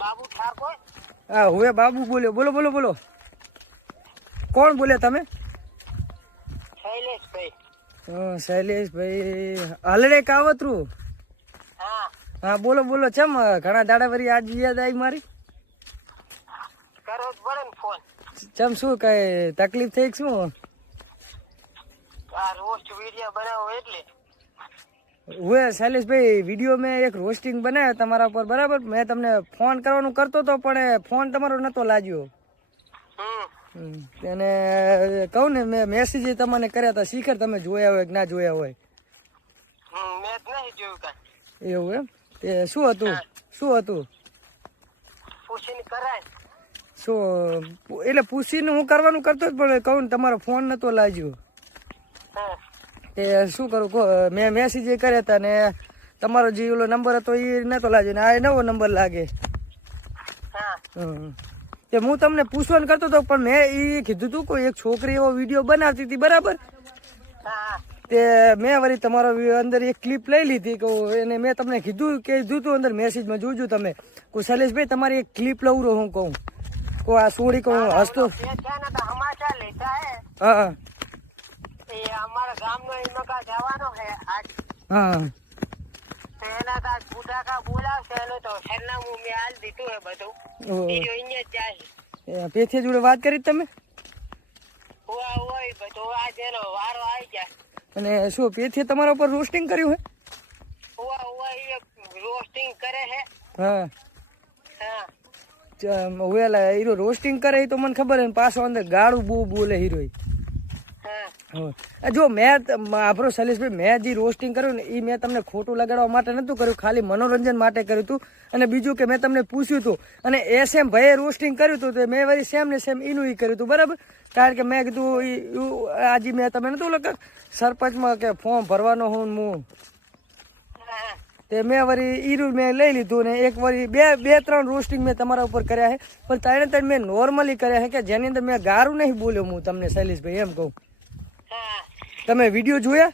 બાબુ ઠાકોર. હા હવે બાબુ બોલ્યો. બોલો બોલો બોલો. કોણ બોલ્યા તમે? શૈલેષભાઈ. શૈલેષભાઈ હલડે કાવતરું. હા હા બોલો બોલો. ચમ ઘણા દાડા વરી આજ યાદ આવી મારી? કરો જ પડે ને ફોન. ચમ શું કઈ તકલીફ થઈ કે શું? આ રોસ્ટ વિડીયો બનાવો એટલે. હવે શૈલેષભાઈ વિડીયો મેં એક રોસ્ટિંગ બનાવ્યો તમારા ઉપર, બરાબર? મેં તમને ફોન કરવાનું કરતો હતો પણ ફોન તમારો નતો લાગ્યો. અને કહું ને મેં મેસેજ તમને કર્યા હતા, શીખર તમે જોયા હોય કે ના જોયા હોય. મેં નહીં જોયું કાંઈ. એવું એમ? તે શું હતું? શું હતું? પૂછીને કરાય. શું એટલે પૂછીને હું કરવાનું કરતો જ, પણ કહું ને તમારો ફોન નતો લાગ્યો. તે શું કરું કહો? મેં મેસેજ કર્યા હતા ને તમારો જે ઓલો નંબર હતો એ નતો લાગ્યો ને આ નવો નંબર લાગે. તે હું તમને પૂછવાનું કરતો હતો પણ મેં એ કીધું હતું કોઈ એક છોકરી એવો વિડીયો બનાવતી હતી, બરાબર? તે મેં વળી તમારો અંદર એક ક્લિપ લઈ લીધી કે એને મેં તમને કીધું હતું અંદર મેસેજમાં જોજો તમે કોઈ શૈલેષભાઈ તમારી એક ક્લિપ લઉં રહું હું કહું કોઈ આ સોડી કહું હસતો. સમાચાર લેતા હે. હા એ અમારા ગામનો ઇનકા જવાનો હે આજ. હા એના કા બુઢા કા બોલાવશે એનું તો સરનામું મેં હાલ દીધું હે બધું. બીજો અહીંયા જ જાય. પેથે જોડે વાત કરી તમે? હોય બધું આજ એનો વારો આવી જાય. અને શું પેથે તમારા ઉપર રોસ્ટિંગ કર્યું હે? રોસ્ટિંગ કરે હે. હા હા વેલા હીરો રોસ્ટિંગ કરે એ તો મને ખબર હે, પાછો અંદર ગાળું બહુ બોલે હીરો. જો મેં આપણો શૈલેષભાઈ મેં જે રોસ્ટિંગ કર્યું ને એ મેં તમને ખોટું લગાડવા માટે નહોતું કર્યું, ખાલી મનોરંજન માટે કર્યું હતું. અને બીજું કે મેં તમને પૂછ્યું હતું અને એમ ભાઈએ રોસ્ટિંગ કર્યું હતું તો મેં વળી સેમ ને સેમ એનું કર્યું હતું, બરાબર? કારણ કે મેં કીધું આજે મેં તમે નતું લખ સરપંચમાં કે ફોર્મ ભરવાનો હું તે મેં વળી ઈરું મેં લઈ લીધું ને એક વળી બે ત્રણ રોસ્ટિંગ મેં તમારા ઉપર કર્યા છે, પણ ત્રણે મેં નોર્મલી કર્યા છે કે જેની અંદર મેં ગારું નહીં બોલ્યો હું તમને શૈલેષભાઈ, એમ કહું. તમે વિડીયો જોયા?